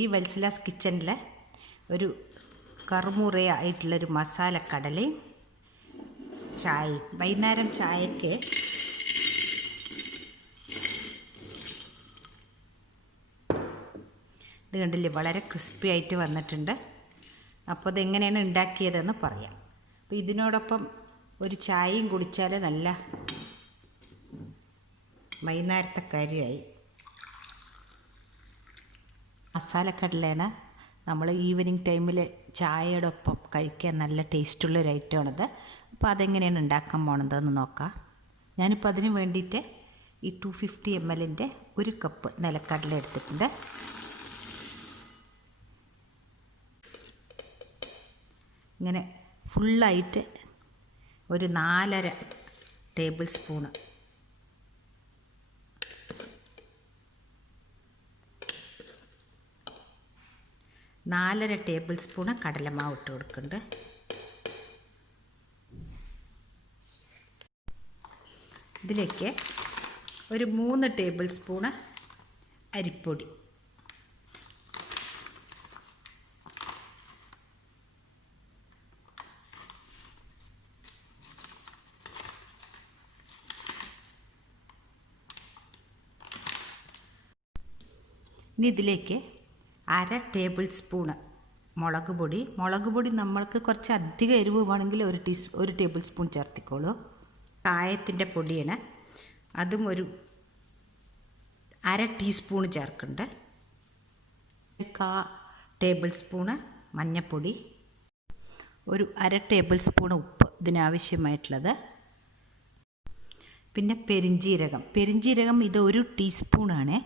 ഈ വത്സലാസ് കിച്ചണിൽ ഒരു കറുമുറയായിട്ടുള്ളൊരു മസാല കടലയും ചായയും. വൈകുന്നേരം ചായക്ക് ഇത് കണ്ടില്ലേ, വളരെ ക്രിസ്പി ആയിട്ട് വന്നിട്ടുണ്ട്. അപ്പോൾ ഇതെങ്ങനെയാണ് ഉണ്ടാക്കിയതെന്ന് പറയാം. അപ്പോൾ ഇതിനോടൊപ്പം ഒരു ചായയും കുടിച്ചാൽ നല്ല വൈകുന്നേരത്തെ കാര്യമായി. മസാലക്കടലയാണ് നമ്മൾ ഈവനിങ് ടൈമിൽ ചായയോടൊപ്പം കഴിക്കാൻ നല്ല ടേസ്റ്റുള്ളൊരു ഐറ്റമാണിത്. അപ്പോൾ അതെങ്ങനെയാണ് ഉണ്ടാക്കാൻ പോണതെന്ന് നോക്കാം. ഞാനിപ്പോൾ അതിന് വേണ്ടിയിട്ട് ഈ 250 ml ഒരു കപ്പ് നിലക്കടല എടുത്തിട്ടുണ്ട്. ഇങ്ങനെ ഫുള്ളായിട്ട് ഒരു 4.5 ടേബിൾ സ്പൂണ് കടലമാവ് ഇട്ട് കൊടുക്കുന്നുണ്ട്. ഇതിലേക്ക് ഒരു 3 ടേബിൾ സ്പൂണ് അരിപ്പൊടി, ഇനി ഇതിലേക്ക് 1/2 ടേബിൾ സ്പൂണ് മുളക് പൊടി നമ്മൾക്ക് കുറച്ച് അധികം എരിവ് വേണമെങ്കിൽ ഒരു ടേബിൾ സ്പൂൺ ചേർത്തിക്കോളൂ. കായത്തിൻ്റെ പൊടിയാണ്, അതും ഒരു 1/2 ടീസ്പൂൺ ചേർക്കുന്നുണ്ട്. 1/4 ടേബിൾ സ്പൂണ് മഞ്ഞൾപ്പൊടി, ഒരു 1/2 ടേബിൾ സ്പൂൺ ഉപ്പ് ഇതിനാവശ്യമായിട്ടുള്ളത്. പിന്നെ പെരിഞ്ജീരകം ഇത് 1 ടീസ്പൂണാണ്.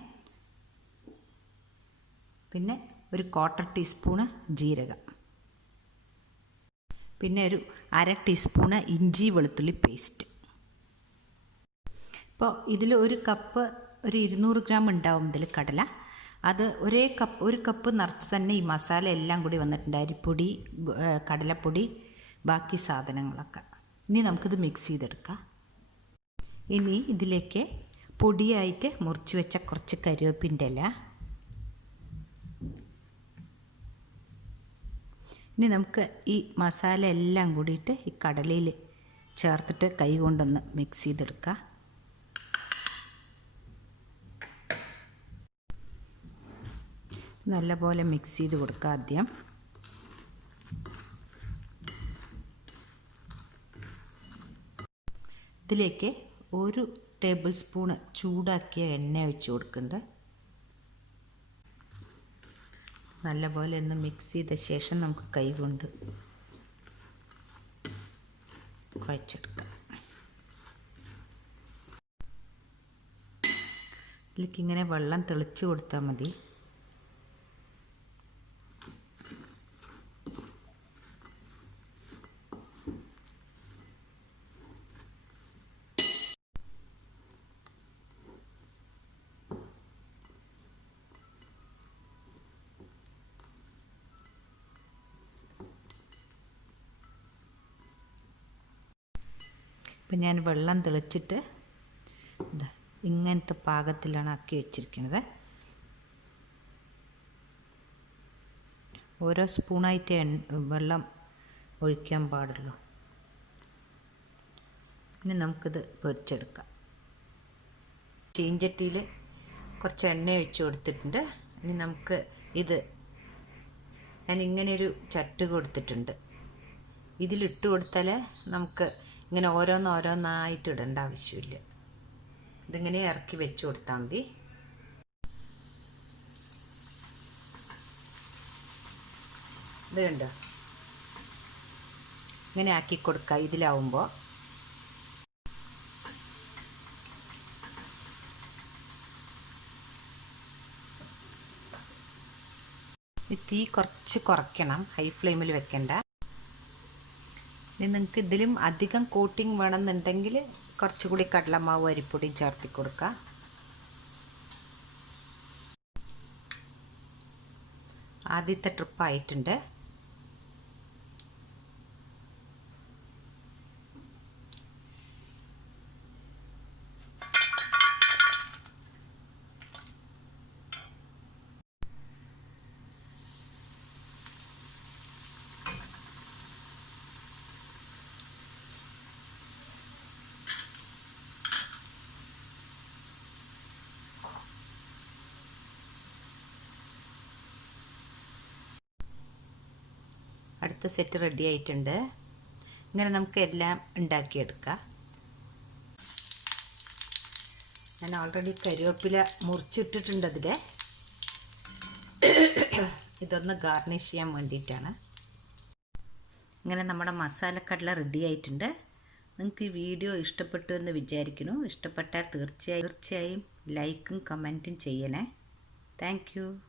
പിന്നെ ഒരു 1/4 ടീസ്പൂണ് ജീരകം, പിന്നെ ഒരു 1/2 ടീസ്പൂണ് ഇഞ്ചി വെളുത്തുള്ളി പേസ്റ്റ്. ഇപ്പോൾ ഇതിൽ ഒരു കപ്പ് ഒരു 200 ഗ്രാം ഉണ്ടാവും ഇതിൽ കടല. അത് ഒരു കപ്പ് നിറച്ച് തന്നെ ഈ മസാല എല്ലാം കൂടി വന്നിട്ടുണ്ട്. അരിപ്പൊടി, കടലപ്പൊടി, ബാക്കി സാധനങ്ങളൊക്കെ. ഇനി നമുക്കിത് മിക്സ് ചെയ്തെടുക്കാം. ഇനി ഇതിലേക്ക് പൊടിയായിട്ട് മുറിച്ച് വെച്ച കുറച്ച് കരിവേപ്പിൻ്റെ ഇല, ഇനി നമുക്ക് ഈ മസാല എല്ലാം കൂടിയിട്ട് ഈ കടലയിൽ ചേർത്തിട്ട് കൈ കൊണ്ടൊന്ന് മിക്സ് ചെയ്തെടുക്കാം. നല്ലപോലെ മിക്സ് ചെയ്ത് കൊടുക്കുക ആദ്യം. ഇതിലേക്ക് 1 ടേബിൾ സ്പൂണ് ചൂടാക്കിയ എണ്ണ ഒഴിച്ച് കൊടുക്കുന്നുണ്ട്. നല്ലപോലെ ഒന്ന് മിക്സ് ചെയ്ത ശേഷം നമുക്ക് കൈ കൊണ്ട് കുഴച്ചെടുക്കാം. ഇതിലേക്ക് ഇങ്ങനെ വെള്ളം തെളിച്ച് കൊടുത്താൽ മതി. ഇപ്പം ഞാൻ വെള്ളം തെളിച്ചിട്ട് ഇങ്ങനത്തെ പാകത്തിലാണ് ആക്കി വെച്ചിരിക്കുന്നത്. ഓരോ സ്പൂണായിട്ട് വെള്ളം ഒഴിക്കാൻ പാടുള്ളൂ. ഇനി നമുക്കിത് പൊരിച്ചെടുക്കാം. ചീഞ്ചട്ടിയിൽ കുറച്ച് എണ്ണ ഒഴിച്ച് കൊടുത്തിട്ടുണ്ട്. ഇനി നമുക്ക് ഞാൻ ഇങ്ങനെയൊരു ചട്ട് കൊടുത്തിട്ടുണ്ട്. ഇതിലിട്ട് കൊടുത്താൽ നമുക്ക് ഇങ്ങനെ ഓരോന്നായിട്ട് ഇടേണ്ട ആവശ്യമില്ല. ഇതിങ്ങനെ ഇറക്കി വെച്ച് കൊടുത്താൽ മതി. ഇത് കണ്ടോ, ഇങ്ങനെ ആക്കി കൊടുക്കുക. ഇതിലാവുമ്പോൾ തീ കുറച്ച് കുറയ്ക്കണം, ഹൈ ഫ്ലെയിമിൽ വെക്കണ്ട. ഇനി നിങ്ങൾക്ക് ഇതിലും അധികം കോട്ടിങ് വേണമെന്നുണ്ടെങ്കിൽ കുറച്ചുകൂടി കടലമാവ് അരിപ്പൊടി ചേർത്തി കൊടുക്കുക. ആദ്യത്തെ ട്രിപ്പായിട്ടുണ്ട്. അടുത്ത സെറ്റ് റെഡി ആയിട്ടുണ്ട്. ഇങ്ങനെ നമുക്ക് എല്ലാം ഉണ്ടാക്കിയെടുക്കാം. ഞാൻ ഓൾറെഡി കരിവേപ്പില മുറിച്ചിട്ടിട്ടുണ്ട് അതിൽ. ഇതൊന്ന് ഗാർണിഷ് ചെയ്യാൻ വേണ്ടിയിട്ടാണ്. ഇങ്ങനെ നമ്മുടെ മസാലക്കടല റെഡി ആയിട്ടുണ്ട്. നിങ്ങൾക്ക് ഈ വീഡിയോ ഇഷ്ടപ്പെട്ടു എന്ന് വിചാരിക്കുന്നു. ഇഷ്ടപ്പെട്ടാൽ തീർച്ചയായും ലൈക്കും കമൻറ്റും ചെയ്യണേ. Thank you.